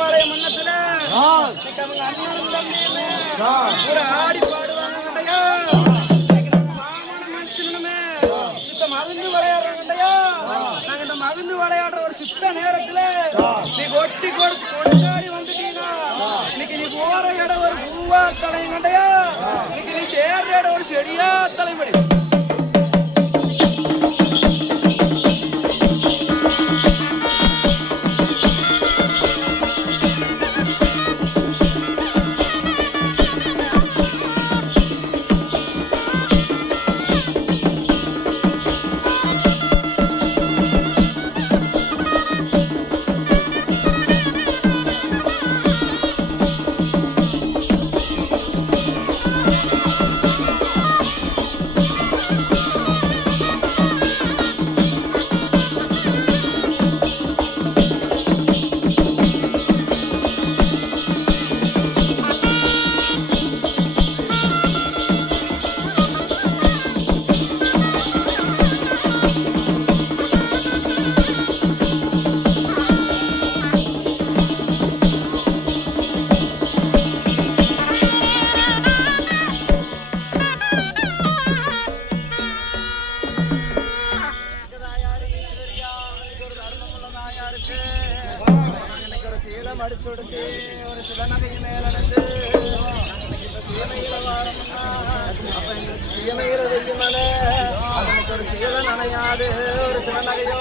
மலை மன்னத்துல அவங்க அண்ணனும் தம்பியுமே ஒரு ஆடி பாடுவாங்க கண்டையா. மாமன மனுஷனுமே இந்த மகிழ்ந்து விளையாடுறாங்கண்டையா. நாங்க இந்த மகிழ்ந்து விளையாடுற ஒரு சுத்த நேரத்துல நீ கொட்டி கொடுத்து கொண்டாடி வந்துட்டீங்க. இன்னைக்கு நீ போற இடம் ஒரு பூவா தலைங்கண்டையா. இன்னைக்கு நீ சேர்ற இடம் ஒரு செடியா தலைமடி. அடிச்சுடுத்து ஒரு சிவநகை மேலடைந்து சீமையில வாரம்னா அப்ப எங்களுக்கு சீமையில வெய்யுமல அவனுக்கு ஒரு சீல நனையாது ஒரு சிவநகையோ.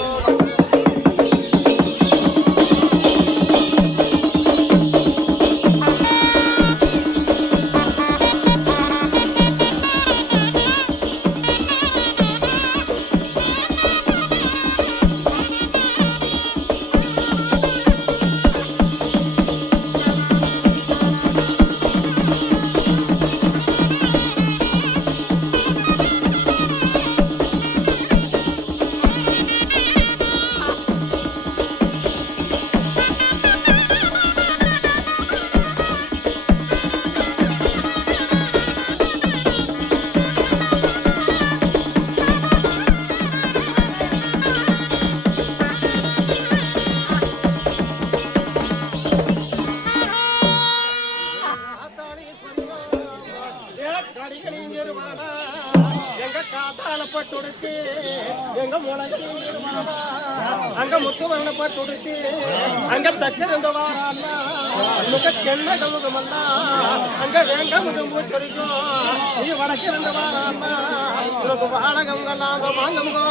எங்க முளைச்சி அங்க முத்து வரணப்பட்டு அங்க தக்கிருந்த வாரான்னா முகக்கெண்ண கமுகமல்லா அங்க வேங்க முதும்பு சொரிக்கும் நீ வடக்கிருந்த வாரான்னா உனக்கு வாடகங்கெல்லாம் வாங்கமுகோ.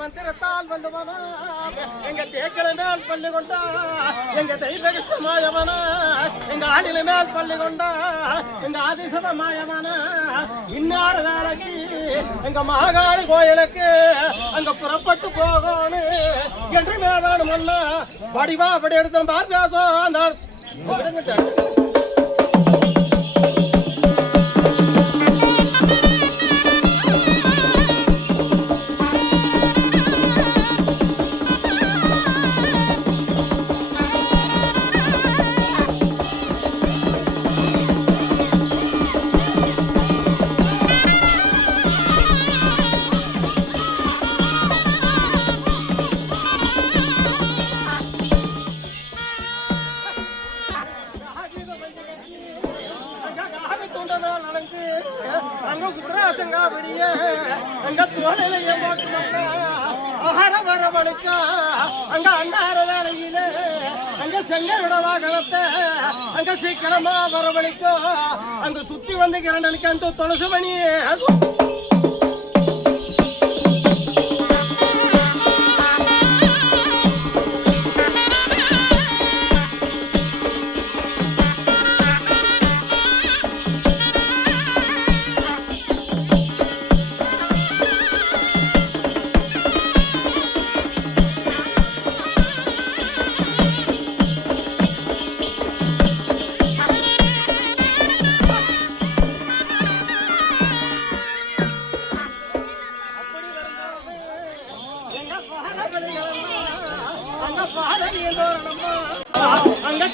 மந்திரத்தால் வந்தவனா எங்க தேக்கல மேல் பள்ளி கொண்டா எங்க தெய்வகிருஷ்ண மாயவனா எங்க ஆடில மேல் பள்ளி கொண்டா எங்க ஆதிசப மாயவனா இன்னார வேலைக்கு எங்க மாகாளி கோயிலுக்கு அங்க புறப்பட்டு போகணும் என்று மேதானும் அண்ணா வடிவா படி எடுத்தோம் பார் பேசம் அந்த அங்க குத்ராசங்கா விடிய அங்க தோலையில போட்டு ஆகார வரவழைச்சா அங்க அண்டார வேலையில அங்க செங்கரோட வாகனத்தை அங்க சீக்கிரமா வரவழைக்கும் அங்க சுத்தி வந்து கிரண்டனுக்கு அந்த துளசி மணி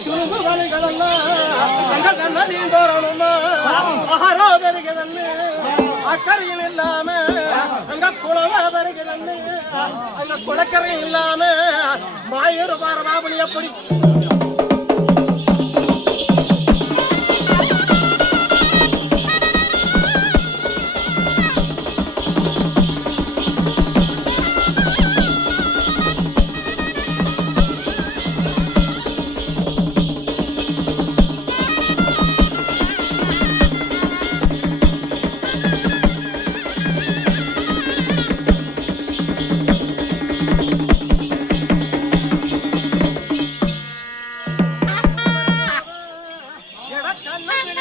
துரும்பு வலைகளெல்லாம் அங்க கண்ணதியும் தோறணுமா ஆரோ பெருகுதன்னு அக்கறையில் இல்லாம அங்க குளமா பெருகுதன்னு அங்க குளக்கரை இல்லாம மாயூர் பாரபாபுலி எப்படி